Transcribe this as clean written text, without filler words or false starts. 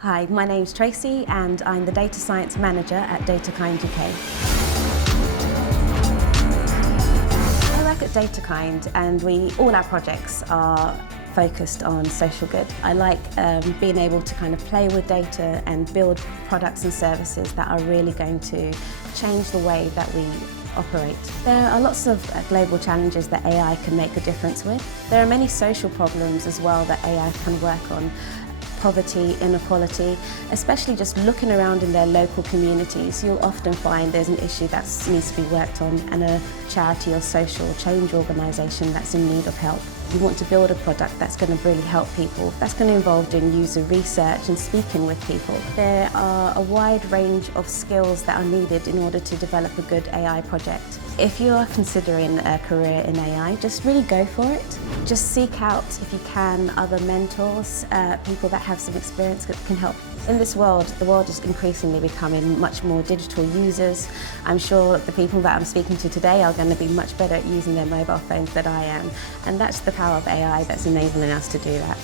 Hi, my name's Tracey and I'm the Data Science Manager at DataKind UK. I work at DataKind and all our projects are focused on social good. I like being able to kind of play with data and build products and services that are really going to change the way that we operate. There are lots of global challenges that AI can make a difference with. There are many social problems as well that AI can work on. Poverty, inequality, especially just looking around in their local communities, you'll often find there's an issue that needs to be worked on and a charity or social change organisation that's in need of help. You want to build a product that's going to really help people. That's going to involve doing user research and speaking with people. There are a wide range of skills that are needed in order to develop a good AI project. If you are considering a career in AI, just really go for it. Just seek out, if you can, other mentors, people that have some experience that can help. In this world, the world is increasingly becoming much more digital users. I'm sure the people that I'm speaking to today are going to be much better at using their mobile phones than I am. And that's the power of AI that's enabling us to do that.